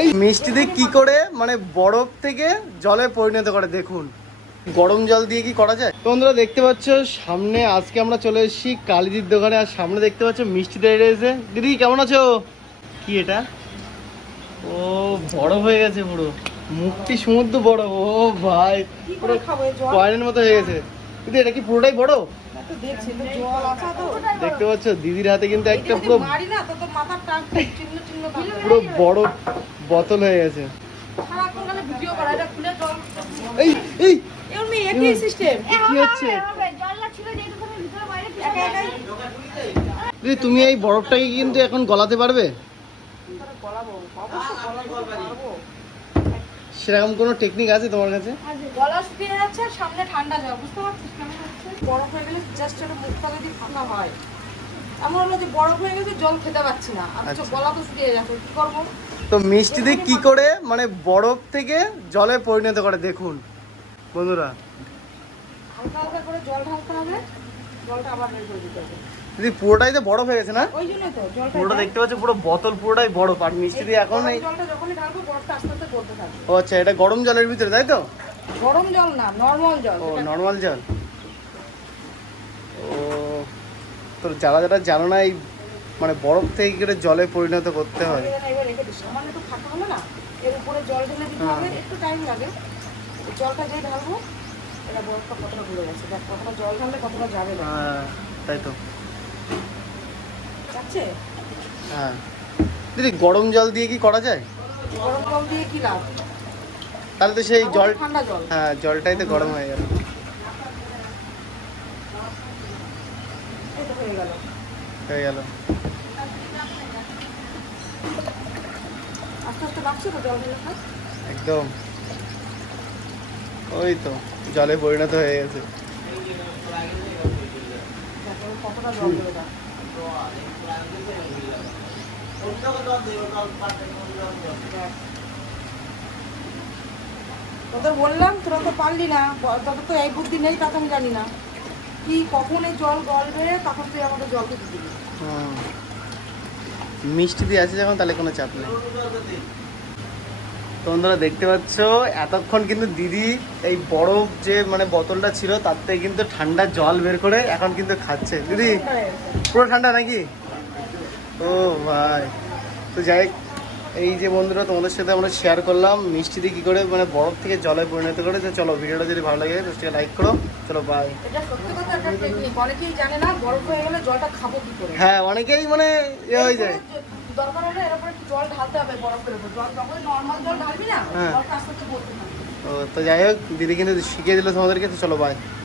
এই মিষ্টি দিয়ে কি করে? মানে বরফ থেকে জলে পরিণত করে দেখুন। গরম জল দিয়ে কি করা যায়? তোমরা দেখতে পাচ্ছ সামনে আজকে আমরা চলে এসেছি কালিজির দোকানে আর সামনে দেখতে পাচ্ছ মিষ্টি দিয়ে রয়েছে দিদি কেমন আছো? কি এটা? ও বড় হয়ে গেছে পুরো। মুখটি সমুদ্র বড় ও ভাই পুরো কয়েনের মতো হয়ে গেছে। দিদি এটা কি পুরোটাই বড়? দেখতে পাচ্ছ দিদির হাতে কিন্তু একটা পুরো। পুরো বড় বোতল হয়ে গেছে। এই এই! কি হচ্ছে? দিদি তুমি এই বরফটাকে কিন্তু এখন গলাতে পারবে গলাবো অবশ্যই গলাবো পারব সেরকম কোনো টেকনিক আছে তোমার কাছে? গলা শুকিয়ে যাচ্ছে আর সামনে ঠান্ডা জল বুঝতে পারছিস কেমন হচ্ছে? বরফ হয়ে গেলে জাস্ট একটা মুখটা যদি ফাঁকা হয়। এমন হলো যে বরফ হয়ে গেছে জল খেতে পাচ্ছি না। আর আচ্ছা। গলা তো শুকিয়ে যাচ্ছে কি করব? তো মিষ্টি দিয়ে কি করে? মানে বরফ থেকে জলে পরিণত করে দেখুন। বন্ধুরা। হালকা হালকা করে জল ঢালতে হবে। জলটা আবার বের করে দিতে হবে। দিদি পুরোটাই তো বরফ হয়ে গেছে না? ওই জন্যই তো জলটা পুরোটা দেখতে পাচ্ছ পুরো বোতল পুরোটাই বরফ। আর মিষ্টি দিয়ে এখন এই জলটা যখনই ঢালবো বরফটা আস্তে আস্তে পড়তে থাকবে। ও আচ্ছা এটা গরম জলের ভিতরে তাই তো? গরম জল না নর্মাল জল। ও নর্মাল জল। ও তো যারা যারা জানো না এই মানে বরফ থেকে কি করে জলে পরিণত করতে হয়। এবার এবার রেখে দিস সামান্য একটু ফাঁকা হলো না এর উপরে জল ঢেলে দিতে হ্যাঁ। হবে একটু টাইম লাগে। জলটা যেই ঢালবো এটা বরফটা কতটা গুলো গেছে? দেখ কতটা জল ঢাললে কতটা যাবে না হ্যাঁ তাই তো। যাচ্ছে? হ্যাঁ। দিদি গরম জল দিয়ে কি করা যায়? গরম জল দিয়ে কি লাভ? তাহলে তো সেই জল ঠান্ডা জল। হ্যাঁ জলটাই তো গরম হয়ে গেল। হয়ে গেল। আস্তে আস্তে বাড়ছে তো জল একদম। ওই তো জলে পরিণত হয়ে গেছে। তোদের বললাম তোরা তো পারলি না তোদের তো এই বুদ্ধি নেই তা তো আমি জানি না কি কখন এই জল গলবে তখন তুই আমাদের জল দিবি হুম। মিষ্টি দিয়ে আছে যখন তাহলে কোনো চাপ নেই তোমরা দেখতে পাচ্ছ এতক্ষণ কিন্তু দিদি এই বরফ যে মানে বোতলটা ছিল তার থেকে কিন্তু ঠান্ডা জল বের করে এখন কিন্তু খাচ্ছে। দিদি পুরো ঠান্ডা নাকি? ও ভাই। তো যাই এই যে বন্ধুরা তোমাদের সাথে আমরা শেয়ার করলাম মিষ্টি দিয়ে কী করে মানে বরফ থেকে জলে পরিণত করে। তো চলো ভিডিওটা যদি ভালো লাগে তো লাইক করো। চলো বাই হয়ে করে? হ্যাঁ অনেকেই মানে ইয়ে হয়ে যায়। দরকার হলে এর উপরে একটু জল ঢালতে হবে বরফের উপর জল যখন নর্মাল জল ঢালবি না হ্যাঁ। আস্তে আস্তে তো যাই হোক দিদি কিন্তু শিখিয়ে দিল তোমাদেরকে তো চলো বাই